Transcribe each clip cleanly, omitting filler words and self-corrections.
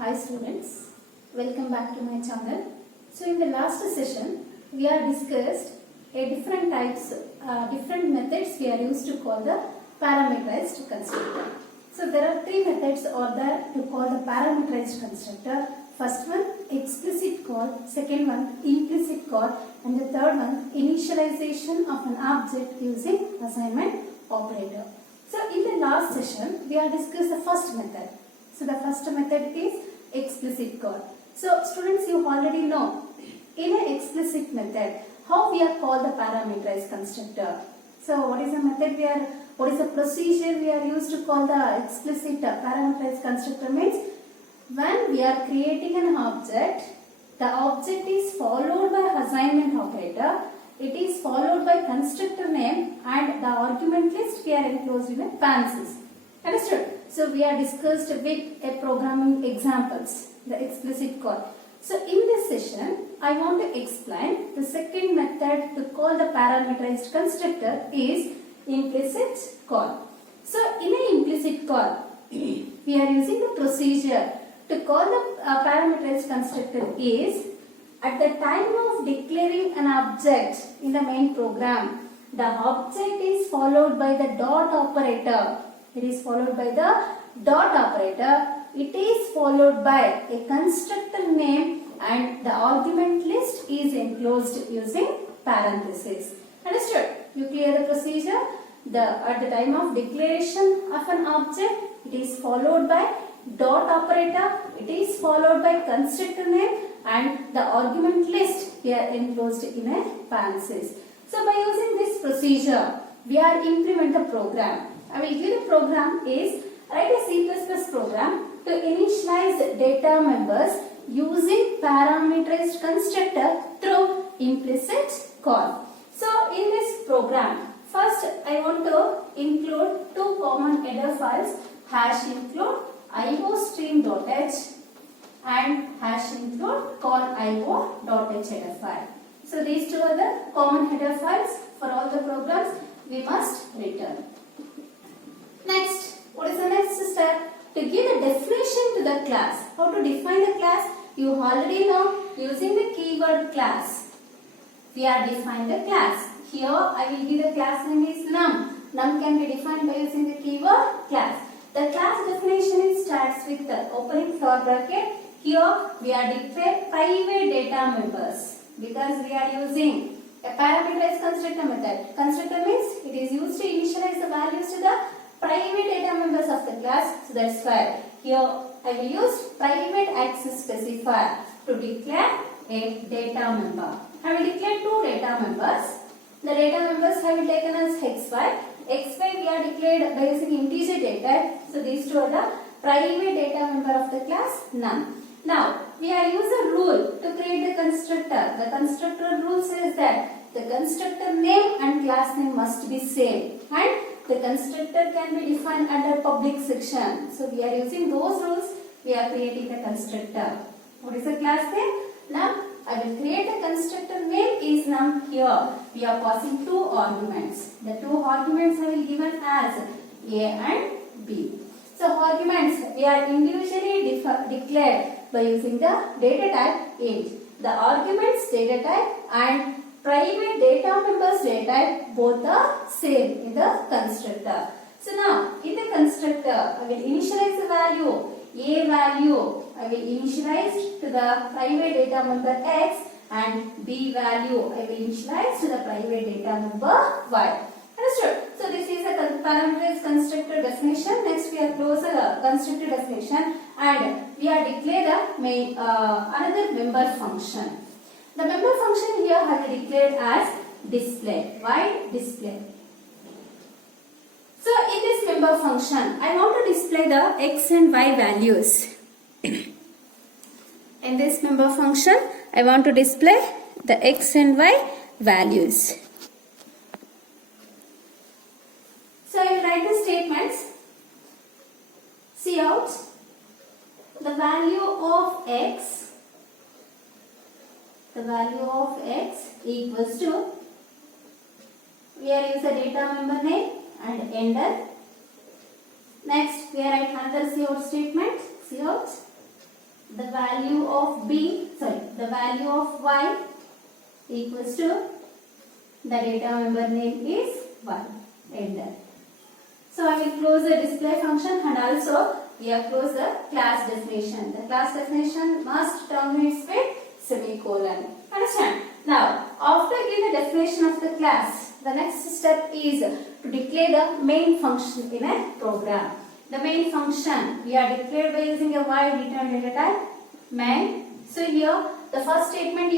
Hi students, welcome back to my channel. So in the last session, we are discussed a different types, different methods we are used to call the parameterized constructor. So there are three methods are there to call the parameterized constructor. First one, explicit call. Second one, implicit call. And the third one, initialization of an object using assignment operator. So in the last session, we have discussed the first method. So the first method is explicit call. So students, you already know in an explicit method how we are called the parameterized constructor. So what is the method what is the procedure we are used to call the explicit parameterized constructor means when we are creating an object, the object is followed by assignment operator, it is followed by constructor name and the argument list we are enclosed in a parenthesis. Understood? So we are discussed with a programming examples, the explicit call. So in this session, I want to explain the second method to call the parameterized constructor is implicit call. So in an implicit call, we are using the procedure to call the parameterized constructor is at the time of declaring an object in the main program, the object is followed by the dot operator. It is followed by the dot operator. It is followed by a constructor name and the argument list is enclosed using parentheses. Understood? You clear the procedure? At the time of declaration of an object, it is followed by dot operator. It is followed by constructor name and the argument list here enclosed in a parenthesis. So by using this procedure, we are implement the program. I will give the program is write a C++ program to initialize data members using parameterized constructor through implicit call. So in this program, first I want to include two common header files, #include iostream.h and #include call.io.h header file. So these two are the common header files for all the programs we must return. Next, what is the next step? To give the definition to the class. How to define the class? You already know using the keyword class. We are defined the class. Here I will give the class name is num. Num can be defined by using the keyword class. The class definition starts with the opening floor bracket. Here we are declaring private data members because we are using a parameterized constructor method. Constructor means it is used to initialize the values to the private data members of the class. So that's why here I will use private access specifier to declare a data member. I will declare two data members. The data members I will taken as xy. xy we are declared by using integer data. So these two are the private data member of the class num. Now we are use a rule to create the constructor. The constructor rule says that the constructor name and class name must be same and the constructor can be defined under public section. So we are using those rules. We are creating the constructor. What is the class name? Num. I will create the constructor name is num. Here we are passing two arguments. The two arguments I will given as A and B. So arguments we are individually declared by using the data type int. The arguments data type and private data members data type both are same in the constructor. So now in the constructor I will initialize the value A value I will initialize to the private data member X and B value I will initialize to the private data member Y. Understood? So this is a parameterized constructor definition. Next we are close the constructor definition and we are declare the main another member function. The member function here I will declare as display. Why display? So in this member function, I want to display the x and y values. In this member function, I want to display the x and y values. So I will write the statements. Cout the value of x. The value of x equals to, we are using the data member name and enter. Next, we write another cout statement. Cout the value of the value of y equals to the data member name is 1. Enter. So I will close the display function and also we have closed the class definition. The class definition must terminate with semicolon. Understand? Now, after giving the definition of the class, the next step is to declare the main function in a program. The main function we are declared by using a void return data type main. So here the first statement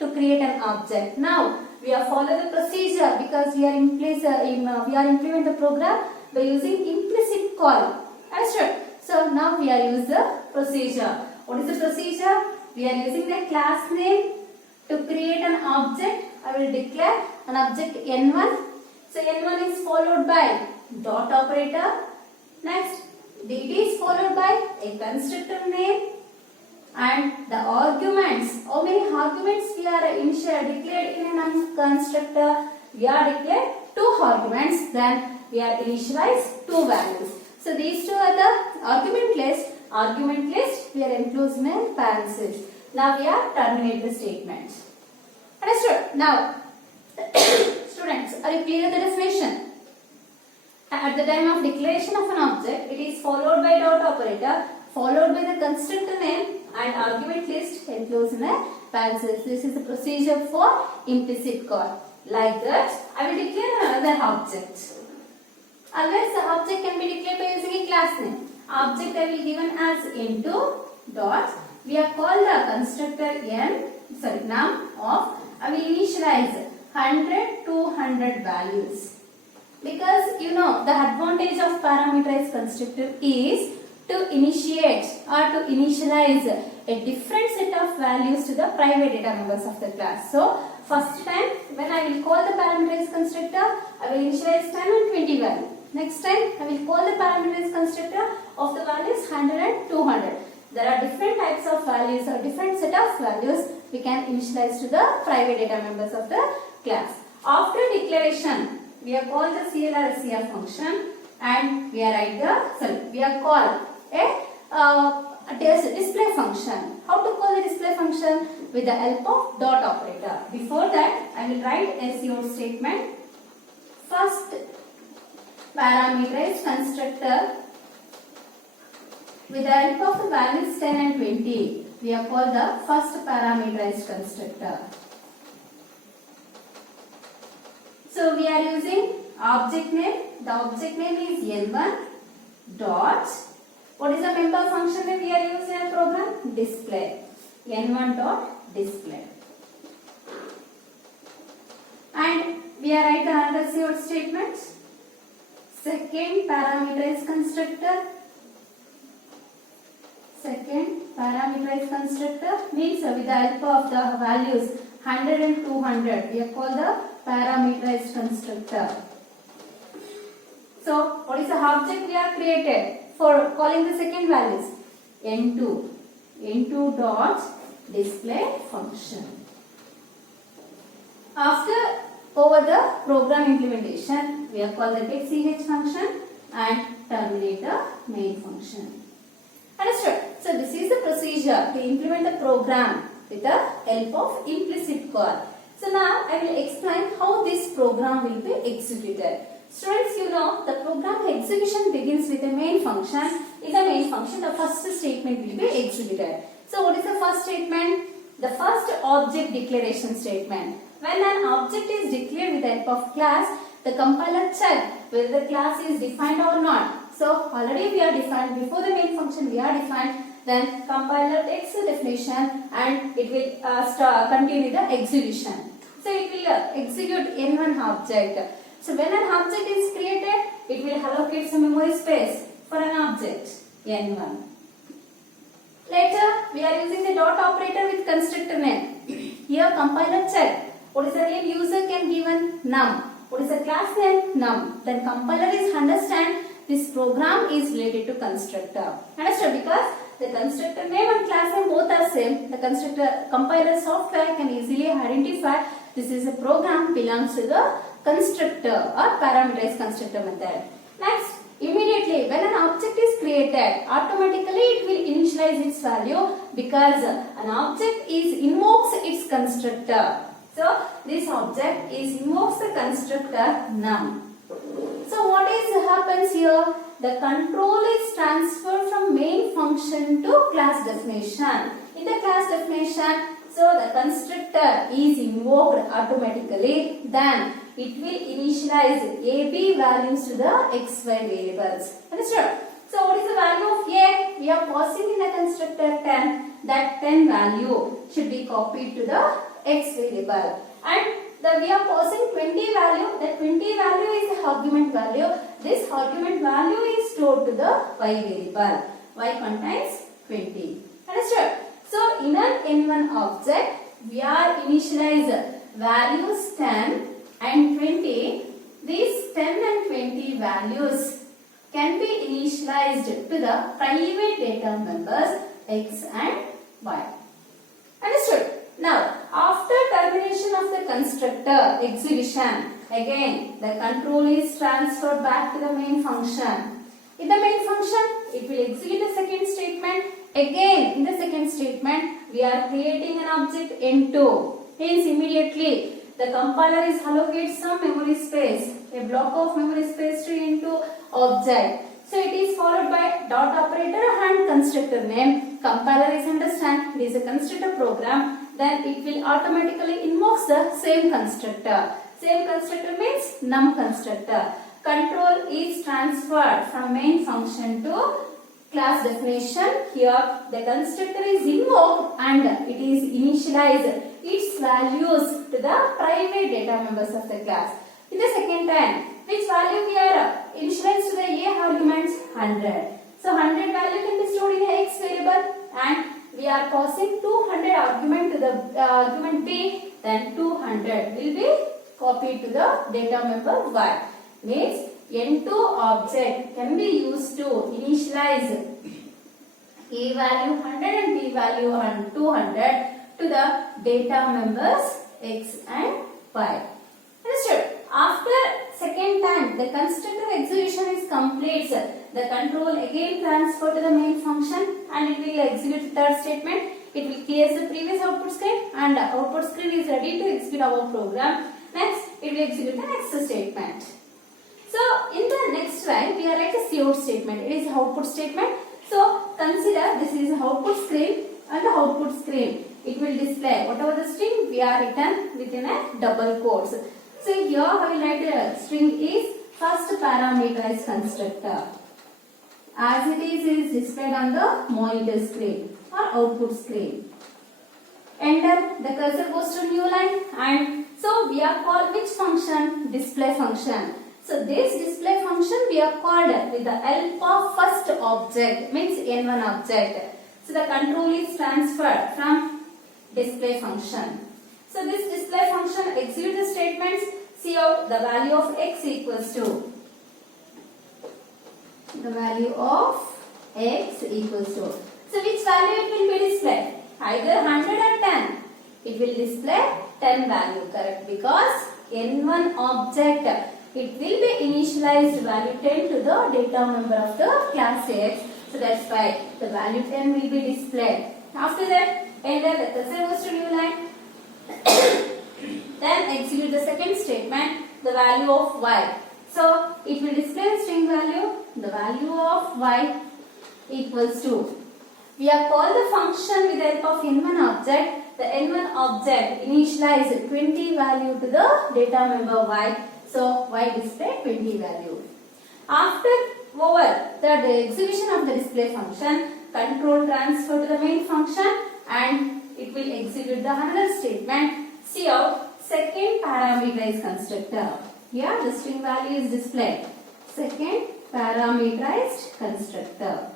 to create an object. Now we are follow the procedure because we are implement the program by using implicit call. Understood? So now we are use the procedure. What is the procedure? We are using the class name to create an object. I will declare an object n1. So n1 is followed by dot operator. Next, dt is followed by a constructor name and the arguments. How many arguments we are declared in a constructor? We are declared 2 arguments. Then we are initialize 2 values. So these 2 are the argument list. Argument list we are enclosed in parentheses. Now we are terminate the statement. Understood? Now, students, are you clear with the definition? At the time of declaration of an object, it is followed by dot operator, followed by the constructor name and argument list enclosed in a parenthesis. This is the procedure for implicit call. Like that, I will declare another object. Always the object can be declared by using a class name. Object I will given as into dot. We have called the constructor num of. I will initialize 100, 200 values. Because the advantage of parameterized constructor is to initiate or to initialize a different set of values to the private data members of the class. So first time when I will call the parameterized constructor, I will initialize 10 and 20 value. Next time I will call the parameterized constructor of the values 100 and 200. There are different types of values or different set of values we can initialize to the private data members of the class. After declaration, we have called the CLR function and we are called a display function. How to call the display function? With the help of dot operator. Before that, I will write a COUT statement. First parameterized constructor with the help of the values 10 and 20. We have called the first parameterized constructor. So we are using object name. The object name is n1 dot. What is the member function that we are using in a program? Display. n1 dot display. And we are writing another COUT statement. Second parameterized constructor. Second parameterized constructor means with the help of the values 100 and 200. We are called the parameterized constructor. So, what is the object we are created for calling the second values? n2 dot display function. After over the program implementation, we have called the getCH function and terminate the main function. Understood? So this is the procedure to implement the program with the help of implicit call. So now I will explain how this program will be executed. Students, the program execution begins with a main function. In the main function, the first statement will be executed. So what is the first statement? The first object declaration statement. When an object is declared with the help of class, the compiler check whether the class is defined or not. So already we are defined, before the main function we are defined, then compiler takes the definition and it will continue the execution. So it will execute n1 object. So when an object is created, it will allocate some memory space for an object n1. Later we are using the dot operator with constructor name. Here compiler check what is the name user can given num. What is the class name? Num. Then compiler is understand this program is related to constructor. Understood? Because the constructor name and class name both are same. The compiler software can easily identify this is a program belongs to the constructor or parameterized constructor method. Next, immediately when an object is created, automatically it will initialize initialize its value? Because an object invokes its constructor. So this object invokes the constructor num. So what happens here? The control is transferred from main function to class definition. In the class definition, so the constructor is invoked automatically. Then it will initialize AB values to the XY variables. Understood? So what is the value of A? We are passing in the constructor 10. That 10 value should be copied to the X variable. And we are passing 20 value. That 20 value is the argument value. This argument value is stored to the Y variable. Y contains 20. Understood? So in an N1 object, we are initialize values 10 and 20. These 10 and 20 values can be initialized to the private data members X and Y. Understood? Now, after termination of the constructor execution, again the control is transferred back to the main function. In the main function, it will execute the second statement. Again, in the second statement, we are creating an object N2. Hence, immediately the compiler is allocate some memory space, a block of memory space to N2 object. So it is followed by dot operator and constructor name. Compiler is understand it is a constructor program. Then it will automatically invoke the same constructor. Same constructor means num constructor. Control is transferred from main function to class definition. Here the constructor is invoked and it is initialized its values to the private data members of the class. In the second time, which value we are initialized to the A arguments? 100. So 100 value can be stored in the X variable and we are passing 200 argument to the argument B. Then 200 will be copied to the data member Y. Means N2 object can be used to initialize A value 100 and B value 200 to the data members X and Y. Understood? After second time, the constructor execution is complete. The control again transfer to the main function and it will execute the third statement. It will clear the previous output screen and the output screen is ready to execute our program. Next, it will execute the next statement. So, in the next line, we are at a cout statement. It is output statement. So, consider this is output screen and the output screen. It will display whatever the string we are written within a double quotes. So, here I will write the string is first parameterized constructor. As it is displayed on the monitor screen or output screen. Enter, the cursor goes to new line and so we are called which function? Display function. So this display function we are called with the help of first object means N1 object. So the control is transferred from display function. So this display function executes the statements. See out the value of x equals to the value of x equals to. So which value it will be displayed? Either 100 or 10. It will display 10 value, correct? Because N1 object, it will be initialized value 10 to the data member of the class X. So that's why the value 10 will be displayed. After that, enter the cursor goes to new line. Then execute the second statement, the value of y. So it will display the string value, the value of y equals to. We have called the function with the help of N1 object. The N1 object initialize 20 value to the data member y. So y display 20 value. After over the execution of the display function, control transfer to the main function and it will execute the another statement. See out second parameterized constructor. Here the string value is displayed. Second parameterized constructor.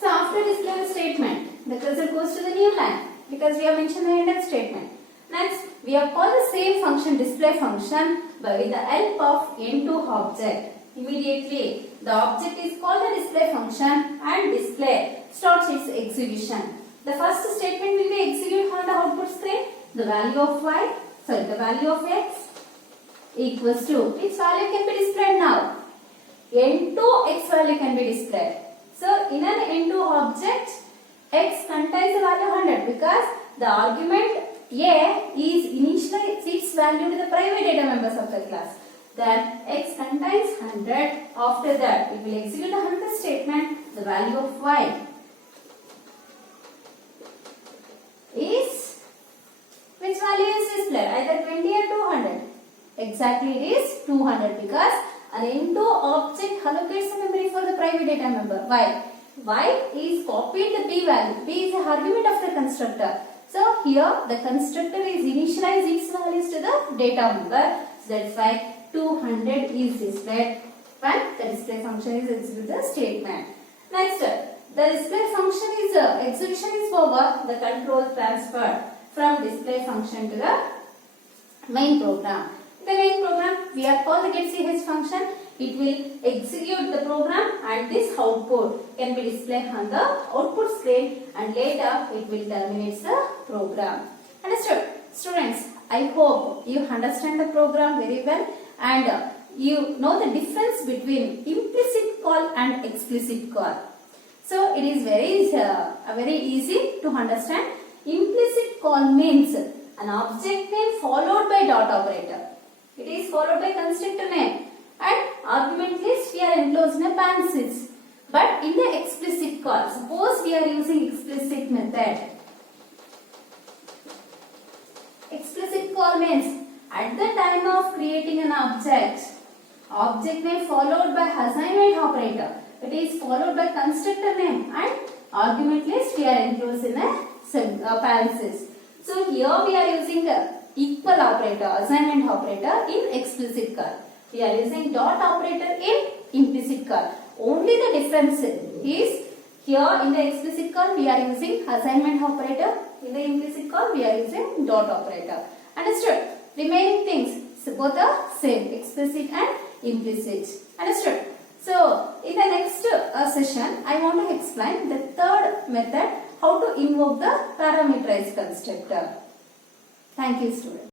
So after displaying the statement, the cursor goes to the new line because we have mentioned the enter statement. Next, we have called the same function display function but with the help of N2 object. Immediately, the object is called the display function and display starts its execution. The first statement will be executed on the output screen. The value of y, the value of x equals to which value can be displayed now? N2 x value can be displayed. So in an N2 object, X contains the value 100 because the argument A is initially its value to the private data members of the class. Then X contains 100. After that, it will execute the 100 statement. The value of Y is, which value is displayed? Either 20 or 200. Exactly, it is 200 because an N2 object allocates the memory for the private data member. Y. Y is copied the P value. P is the argument of the constructor. So here the constructor is initialize its values to the data member. So that's why 200 is displayed when the display function is executed the statement. Next, the display function is execution is over. The control transferred from display function to the main program. The main program we are called the getCH function. It will execute the program and this output can be displayed on the output screen and later it will terminate the program. Understood? Students, I hope you understand the program very well and you know the difference between implicit call and explicit call. So it is very easy to understand. Implicit call means an object name followed by dot operator. It is followed by constructor name and argument list we are enclosed in a parenthesis. But in the explicit call, suppose we are using explicit method. Explicit call means at the time of creating an object name followed by assignment operator. It is followed by constructor name and argument list we are enclosed in a parenthesis. So here we are using equal operator, assignment operator in explicit call. We are using dot operator in implicit call. Only the difference is here in the explicit call we are using assignment operator. In the implicit call we are using dot operator. Understood? Remaining things both are same, explicit and implicit. Understood? So in the next session I want to explain the third method, how to invoke the parameterized constructor. Thank you, students.